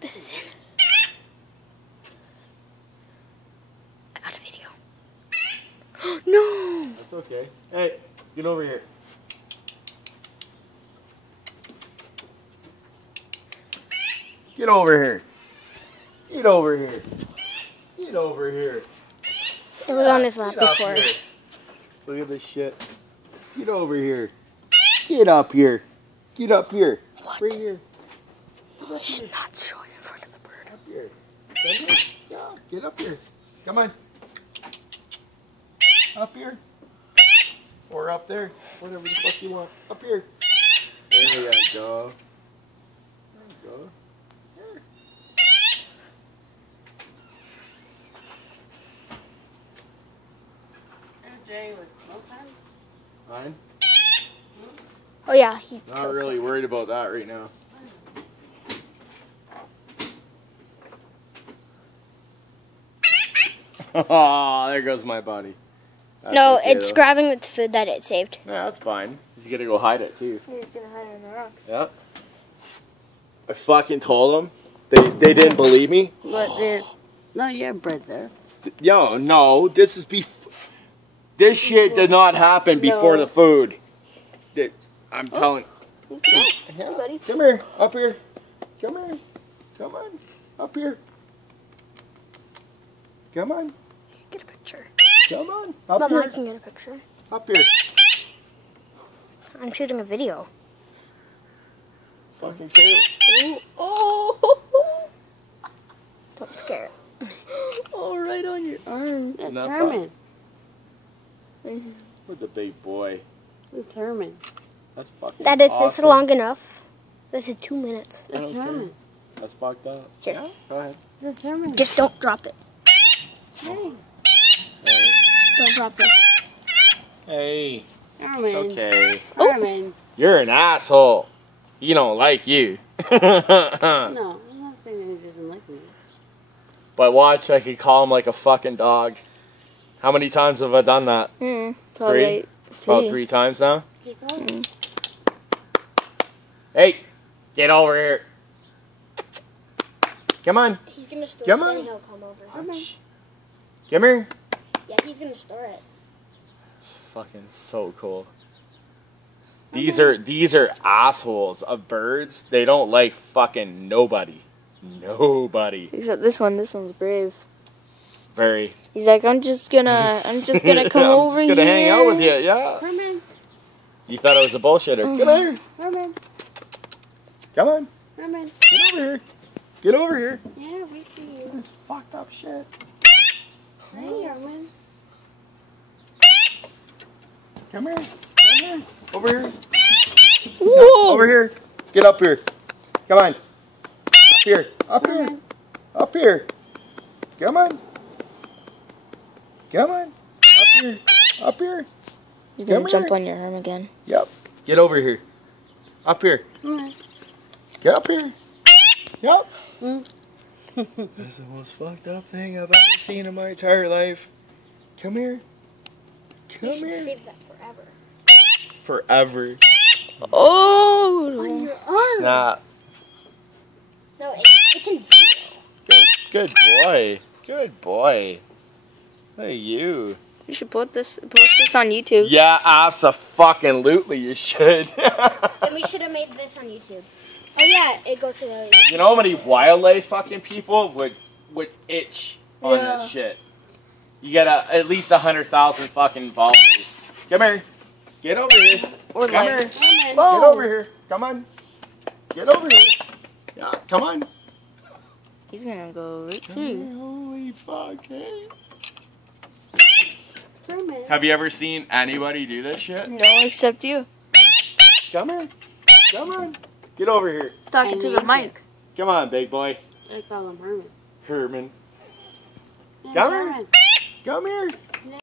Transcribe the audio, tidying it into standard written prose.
This is him. I got a video. No! That's okay. Hey, get over here. Get over here. Get over here. Get over here. It was on his lap Get up before. here. Look at this shit. Get over here. Get up here. Get up here. What? Right here. He's not showing in front of the bird. Up here. Come here. Yeah, get up here. Come on. Up here. Or up there. Whatever the fuck you want. Up here. There you go. There you go. Here. Fine. Oh yeah, he Not really worried about that right now. Oh, there goes my buddy. That's No, okay, it's though. grabbing the food that it saved. Yeah, that's fine. You gotta go hide it too. He's gonna hide in the rocks. Yeah. I fucking told them. They didn't believe me. But there's no, you have bread there. Yo, no, this is this shit did not happen before the food. I'm telling. Hey, buddy. Come here, up here. Come here. Come on, up here. Come on. Get a picture. Come on, up Mama, I here. can get a picture. Up here. I'm shooting a video. Fucking kill. Oh! Don't scare it. Oh, right on your arm. That's Not Herman. Where's the big boy? That's Herman. That's fucking That is awesome. this long enough. This is 2 minutes. I That's don't care. Herman. That's fucked up. Here. Yeah, go ahead. That's Herman. Just don't drop it. Hey. Don't drop this. Hey, Herman. it's okay. Herman. You're an asshole. He don't like you. No, I'm not saying that he doesn't like me. But watch, I could call him like a fucking dog. How many times have I done that? Probably About 3 times now. Keep going. Hey, get over here. Come on. He's gonna store Come it, on. then he'll come over. Come here. Yeah, he's gonna store it. It's fucking so cool. These are assholes of birds. They don't like fucking nobody. Nobody. Except this one. This one's brave. Very. He's like, I'm just gonna come I'm over just here. gonna hang out with you, yeah. Herman. You thought I was a bullshitter. Come here. Herman. Come on. Herman. Get over here. Get over here. Yeah, we see you. This fucked up shit. Hey, Herman. Come here. Come here. Over here. Whoa! Over here. Get up here. Come on. Up here. Up here. Up here. Come on. Come on. Up here. Up here. He's Come gonna jump here. on your arm again. Yep. Get over here. Up here. Herman. Get up here. Yep. Mm. That's the most fucked up thing I've ever seen in my entire life. Come here. Come here. Save that forever. Forever. Oh! Your arm. Snap. No, it's in video. Good boy. Good boy. Hey, you. You should post this on YouTube. Yeah, abso-fucking-lutely you should. And we should have made this on YouTube. Oh yeah, it goes to the. You know how many wildlife fucking people would itch on this shit? You get at least 100,000 fucking followers. Come here. Get over here. Or Come like. here. Herman. Whoa. Get over here. Come on. Get over here. Yeah, come on. He's gonna go right Come through. here. Holy fuck, hey. Herman. Have you ever seen anybody do this shit? No, except you. Come here. Come on. Get over here. He's talking to the mic. Come on, big boy. I call him Herman. Herman. Yeah, Come here. Herman. Come here.